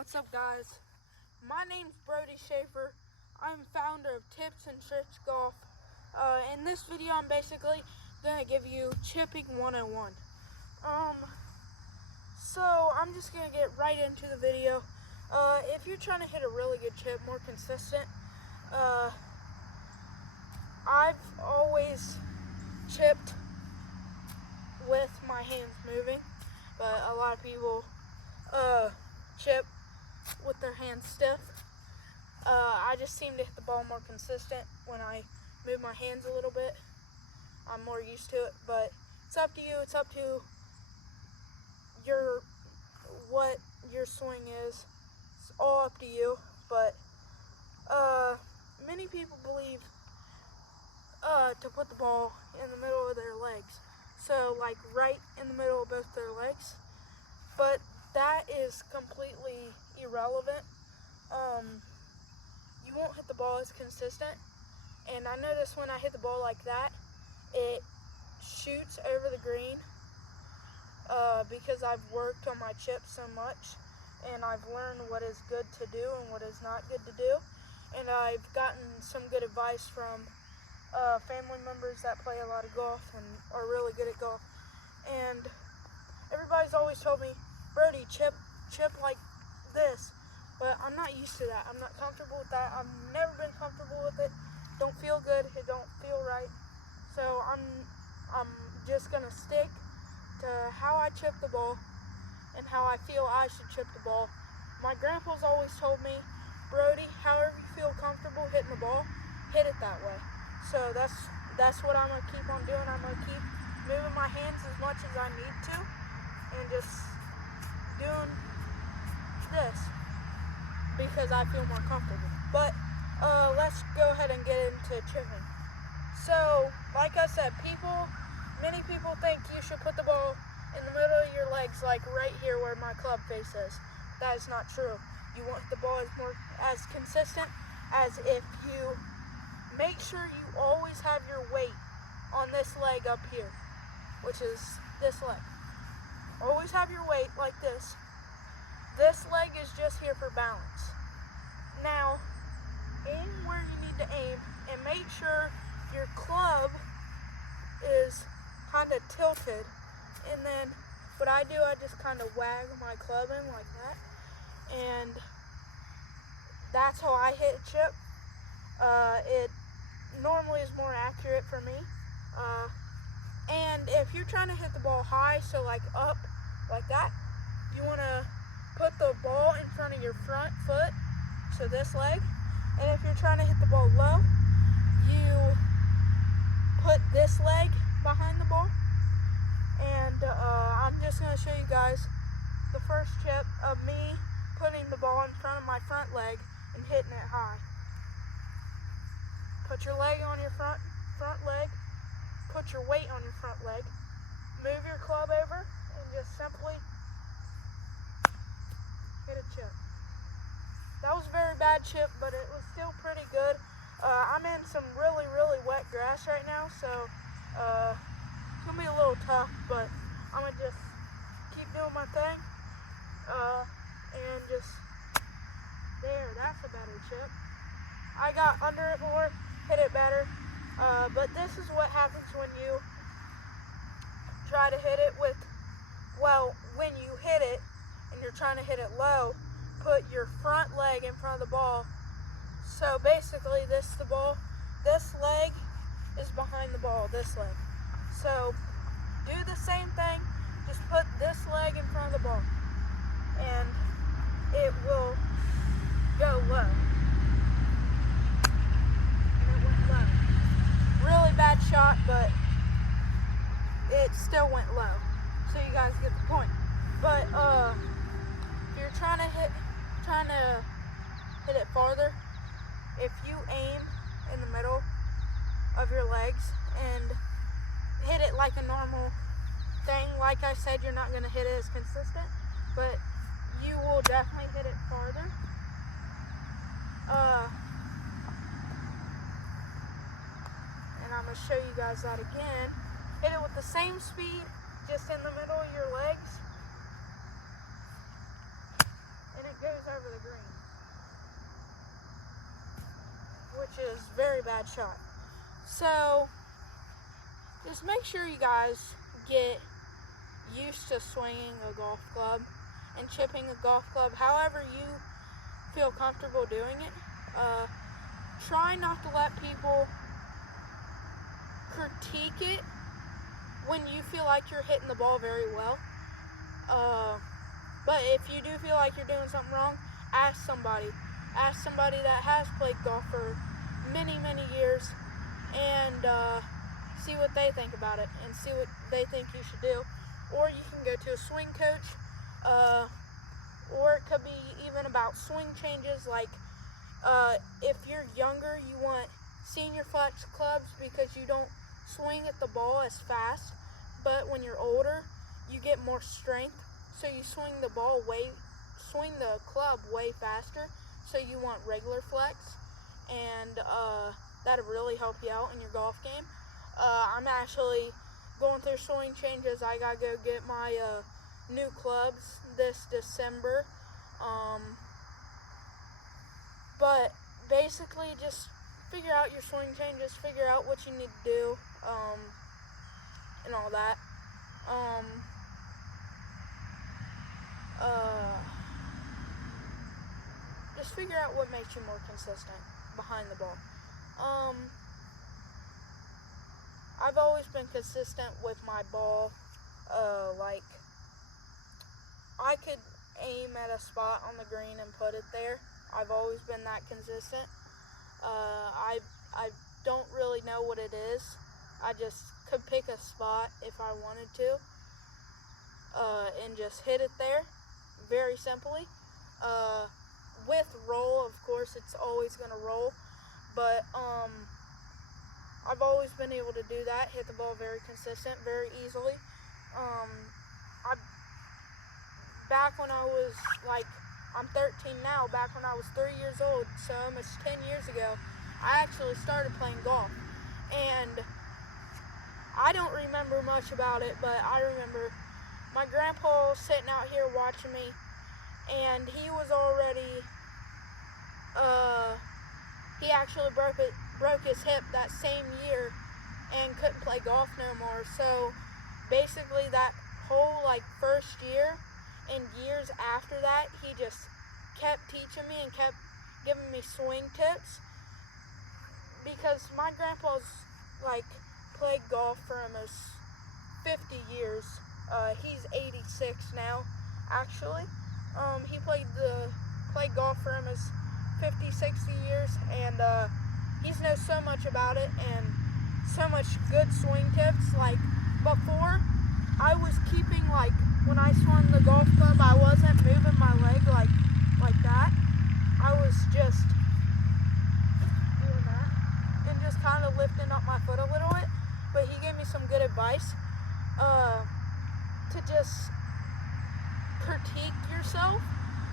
What's up, guys? My name's Brody Schaefer. I'm founder of Tips and Tricks Golf. In this video, I'm basically gonna give you chipping 101. So I'm just gonna get right into the video. If you're trying to hit a really good chip, more consistent, I've always chipped with my hands moving, but a lot of people chip with their hands stiff. I just seem to hit the ball more consistent when I move my hands a little bit. I'm more used to it, but it's up to you. It's up to what your swing is. It's all up to you, but many people believe to put the ball in the middle of their legs. So like right in the middle of both their legs. But that is completely irrelevant. You won't hit the ball as consistent. And I notice when I hit the ball like that, it shoots over the green because I've worked on my chips so much and I've learned what is good to do and what is not good to do. And I've gotten some good advice from family members that play a lot of golf and are really good at golf. And everybody's always told me, Brody, chip like this. But I'm not used to that. I'm not comfortable with that. I've never been comfortable with it. Don't feel good. It don't feel right. So I'm just gonna stick to how I chip the ball and how I feel I should chip the ball. My grandpa's always told me, Brody, however you feel comfortable hitting the ball, hit it that way. So that's what I'm gonna keep on doing. I'm gonna keep moving my hands as much as I need to and just doing this because I feel more comfortable. But let's go ahead and get into chipping. So, like I said, many people think you should put the ball in the middle of your legs, like right here where my club face is. That is not true. You want the ball as consistent as if you make sure you always have your weight on this leg up here, which is this leg. Always have your weight like this. This leg is just here for balance. Now, aim where you need to aim and make sure your club is kind of tilted. And then what I do, I just kind of wag my club in like that. And that's how I hit a chip. It normally is more accurate for me. And if you're trying to hit the ball high, so like up like that, you want to put the ball in front of your front foot, so this leg. And if you're trying to hit the ball low, you put this leg behind the ball. And I'm just going to show you guys the first chip of me putting the ball in front of my front leg and hitting it high. Put your leg on your front leg. Put your weight on your front leg. Move your club over and just simply hit a chip. That was a very bad chip, but it was still pretty good. I'm in some really, really wet grass right now, so it's going to be a little tough, but I'm going to just keep doing my thing. And just, there, that's a better chip. I got under it more, hit it better. But this is what happens when you try to hit it when you hit it and you're trying to hit it low, put your front leg in front of the ball. So basically this leg is behind the ball, this leg. So do the same thing, just put this leg in front of the ball and it will go low. And it went low. Really bad shot, but it still went low. So you guys get the point. But if you're trying to hit it farther, if you aim in the middle of your legs and hit it like a normal thing, like I said, you're not going to hit it as consistent, but you will definitely hit it farther. And I'm going to show you guys that again. Hit it with the same speed, just in the middle of your legs. And it goes over the green, which is a very bad shot. So just make sure you guys get used to swinging a golf club and chipping a golf club however you feel comfortable doing it. Try not to let people critique it when you feel like you're hitting the ball very well. But if you do feel like you're doing something wrong, ask somebody. Ask somebody that has played golf for many, many years and see what they think about it and see what they think you should do. Or you can go to a swing coach, or it could be even about swing changes, like if you're younger, you want senior flex clubs because you don't swing at the ball as fast, but when you're older, you get more strength, so you swing the club way faster, so you want regular flex, and that'll really help you out in your golf game. I'm actually going through swing changes. I gotta go get my new clubs this December. But basically just figure out your swing changes, figure out what you need to do, and all that. Just figure out what makes you more consistent behind the ball. I've always been consistent with my ball. Like, I could aim at a spot on the green and put it there. I've always been that consistent. I don't really know what it is. I just could pick a spot if I wanted to, and just hit it there, very simply. With roll, of course, it's always going to roll, but I've always been able to do that, hit the ball very consistent, very easily. Back when I was I'm 13 now, back when I was 3 years old, so almost 10 years ago, I actually started playing golf. And I don't remember much about it, but I remember my grandpa sitting out here watching me, and he was already, he actually broke his hip that same year and couldn't play golf no more. So basically that whole first year and years after that, he just kept teaching me and kept giving me swing tips, because my grandpa's played golf for almost 50 years. He's 86 now, actually. He played golf for almost 50, 60 years, and he's knows so much about it and so much good swing tips. Before, I was keeping, when I swung the golf club, I wasn't moving my leg like that. I was just doing that and just kind of lifting up my foot a little bit. But he gave me some good advice to just critique yourself.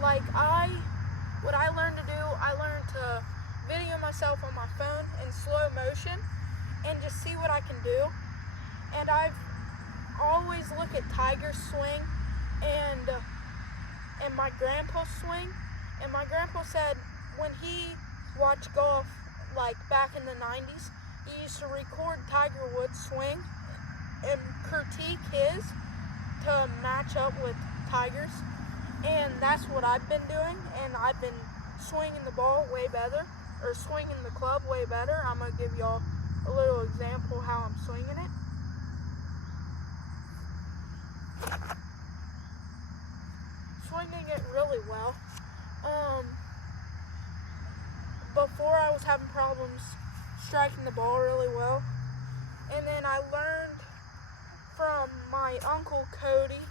What I learned to do, I learned to video myself on my phone in slow motion and just see what I can do. And I've always look at Tiger's swing and my grandpa's swing. And my grandpa said when he watched golf back in the 90s, he used to record Tiger Woods' swing and critique his to match up with Tiger's. And that's what I've been doing, and I've been swinging the ball way better, or swinging the club way better. I'm going to give y'all a little example how I'm swinging it. Swinging it really well. Before I was having problems striking the ball really well, and then I learned from my uncle Cody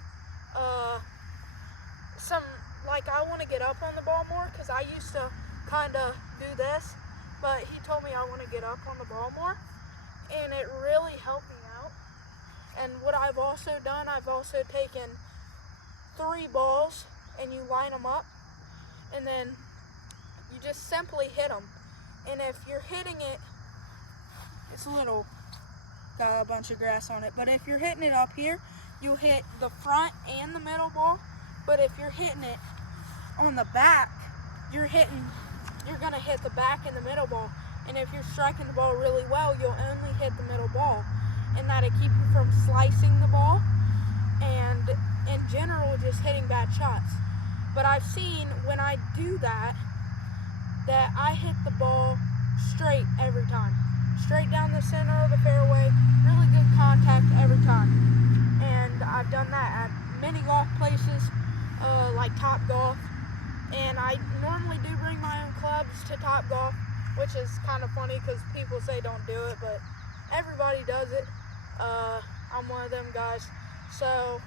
I want to get up on the ball more, because I used to kind of do this, but he told me I want to get up on the ball more, and it really helped me out. And what I've also done, I've also taken 3 balls and you line them up, and then you just simply hit them. And if you're hitting it, it's got a bunch of grass on it, but if you're hitting it up here, you'll hit the front and the middle ball. But if you're hitting it on the back, you're gonna hit the back and the middle ball. And if you're striking the ball really well, you'll only hit the middle ball. And that'll keep you from slicing the ball and in general just hitting bad shots. But I've seen when I do that I hit the ball straight every time. Straight down the center of the fairway, really good contact every time. And I've done that at many golf places, like Top Golf. And I normally do bring my own clubs to Top Golf, which is kind of funny because people say don't do it, but everybody does it. I'm one of them guys. So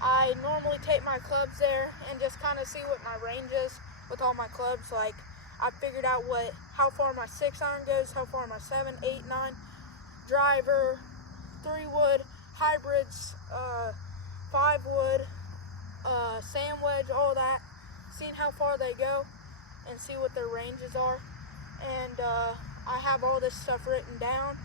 I normally take my clubs there and just kind of see what my range is with all my clubs. Like, I figured out how far my 6-iron goes, how far my 7, 8, 9, driver, 3-wood, hybrids, 5-wood, sand wedge, all that. Seeing how far they go and see what their ranges are. And I have all this stuff written down.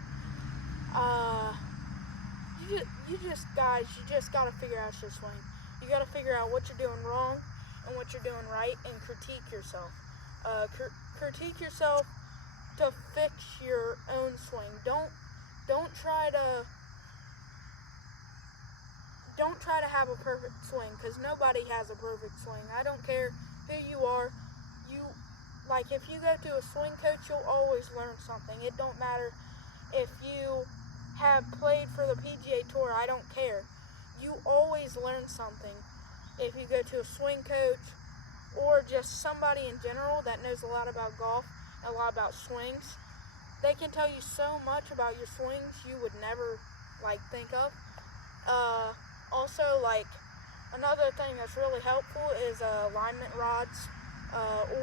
You just gotta figure out your swing. You gotta figure out what you're doing wrong and what you're doing right, and critique yourself. Critique yourself to fix your own swing. Don't try to have a perfect swing, because nobody has a perfect swing. I don't care who you are. If you go to a swing coach, you'll always learn something. It don't matter if you have played for the PGA Tour. I don't care. You always learn something if you go to a swing coach or just somebody in general that knows a lot about golf and a lot about swings. They can tell you so much about your swings you would never think of. Also, another thing that's really helpful is alignment rods.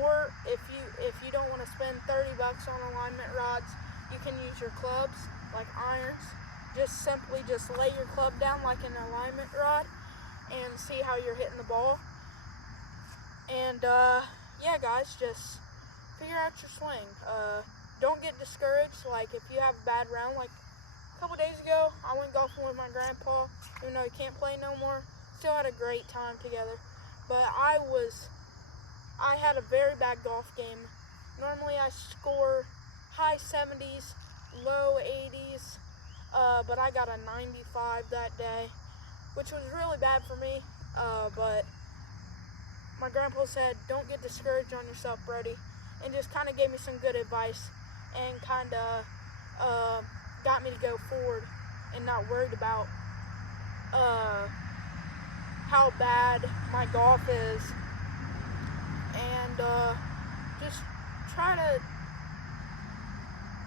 Or if you don't want to spend $30 on alignment rods, you can use your clubs like irons. Just simply lay your club down like an alignment rod and see how you're hitting the ball. And yeah, guys, just figure out your swing. Don't get discouraged. If you have a bad round, a couple days ago, I went golfing with my grandpa, even though he can't play no more. Still had a great time together. But I had a very bad golf game. Normally I score high 70s, low 80s, but I got a 95 that day, which was really bad for me. But my grandpa said, don't get discouraged on yourself, Brody, and just kind of gave me some good advice and kind of got me to go forward and not worried about how bad my golf is. And just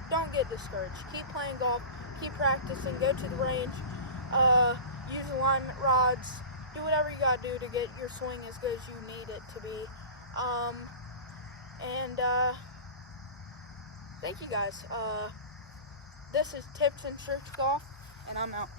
don't get discouraged. Keep playing golf, keep practicing, go to the range, use alignment rods, do whatever you gotta do to get your swing as good as you need it to be. Thank you guys. This is Tips and Church Golf, and I'm out.